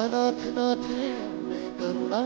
अनाथ करुणा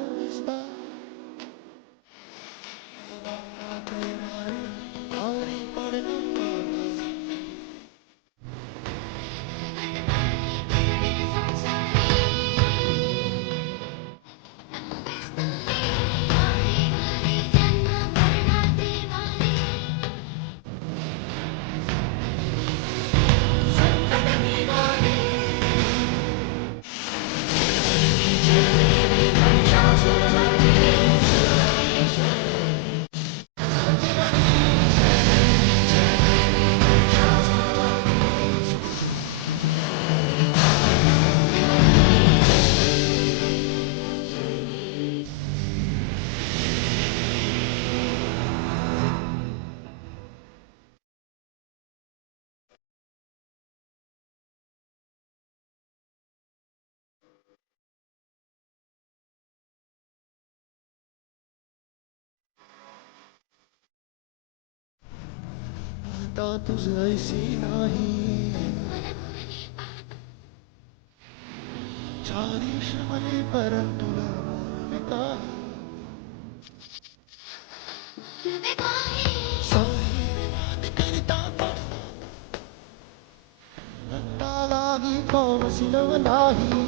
तुझैसी नाही चारीश मले परंतु पिता करिता लागी कौसिलव नाही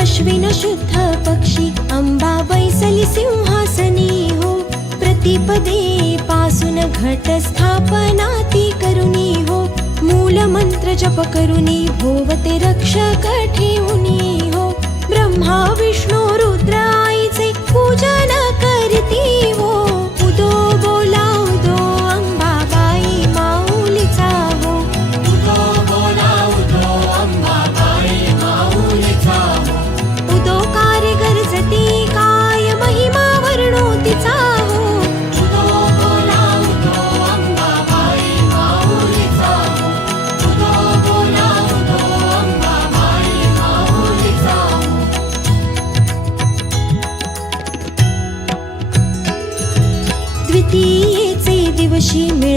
अश्विन शुद्ध पक्षी अंबा बैसली सिंहासनी हो प्रतिपदे पासून घट स्थापना ती करुणी हो मूल मंत्र जप करुणी भोवते रक्षक ठेवुनी हो ब्रह्मा विष्णू रुद्र आईचे पूजन करती हो उदो बोला उदो अंबाबाई माऊलीचा हो उदो बोला उदो अंबाबाई माऊलीचा हो उदो कार्य गरजती काय महिमा वर्णो तिचा हो उदो बोला उदो अंबाबाई माऊलीचा हो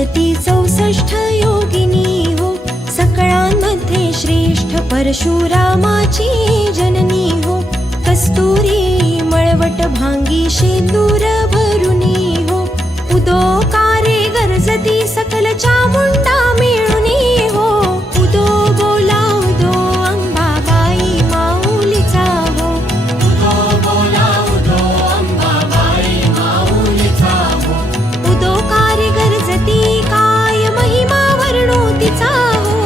नियती 64 योगिनी हो, सकळांमध्ये श्रेष्ठ परशुरामाची जननी हो. कस्तुरी मळवट भांगी शेंदूर भरुनी हो, उदोकारे गरजती सकल चामुंडा मिळुनी हो. उदो बोला उदो अंबाबाई माऊलीचा हो. उदो बोला उदो अंबाबाई माऊलीचा हो. उदोकारे गरजती काय महिमा वर्णो तिचा हो.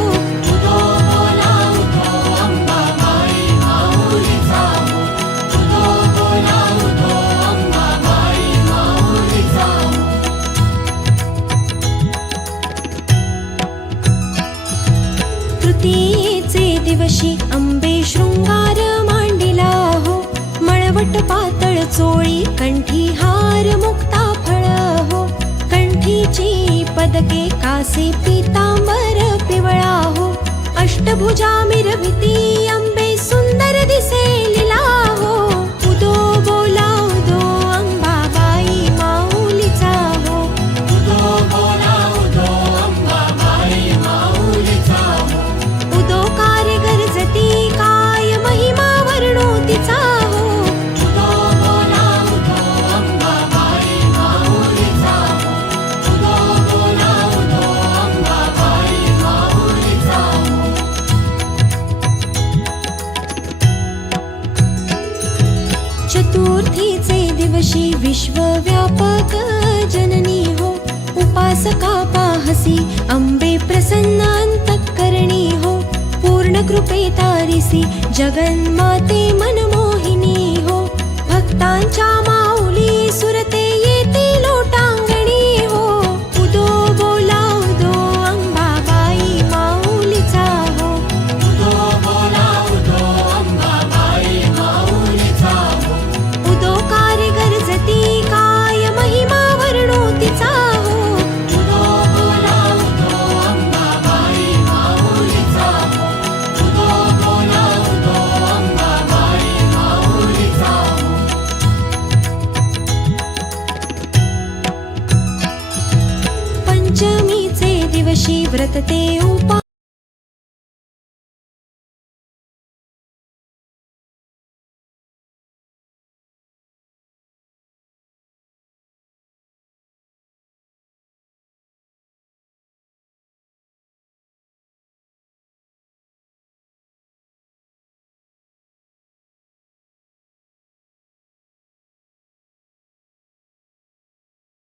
उदो बोला उदो अंबाबाई माऊलीचा हो. उदो बोला उदो अंबाबाई माऊलीचा हो. तृतीयेचे दिवशी अंबे शृंगार मांडिला हो. मळवट पातळ चोळी कंठी हार मुक्ता फळ हो. कंठीची पदके कासे पीतांबर पिवळा हो. अष्टभुजा मिरविती अंबे सुंदर दिसे लीला हो. उदो बोला उदो अंबाबाई माऊलीचा हो. उदो बोला उदो अंबाबाई माऊलीचा हो. उदोकारे गरजती काय महिमा वर्णो तिचा हो. उदो बोला उदो अंबाबाई माऊलीचा हो. उदो बोला उदो अंबाबाई माऊलीचा हो. चतुर्थीचे दिवशी विश्वव्यापक जननी हो. उपासका पाहसी अंबे प्रसन्न अंतःकरणी हो. पूर्ण कृपे तारिसी जगन्माते मनमोहिनी हो. भक्तांच्या माऊली सुरते येते लोटांगणी हो. उदो बोला उदो अंबाबाई माऊलीचा हो. उदो बोला उदो अंबाबाई माऊलीचा हो. उदोकारे गरजती काय महिमा वर्णो तिचा हो. उदो बोला उदो अंबाबाई माऊलीचा हो. उदो बोला उदो अंबाबाई माऊलीचा हो. पंचमीचे दिवशी व्रत ते उपा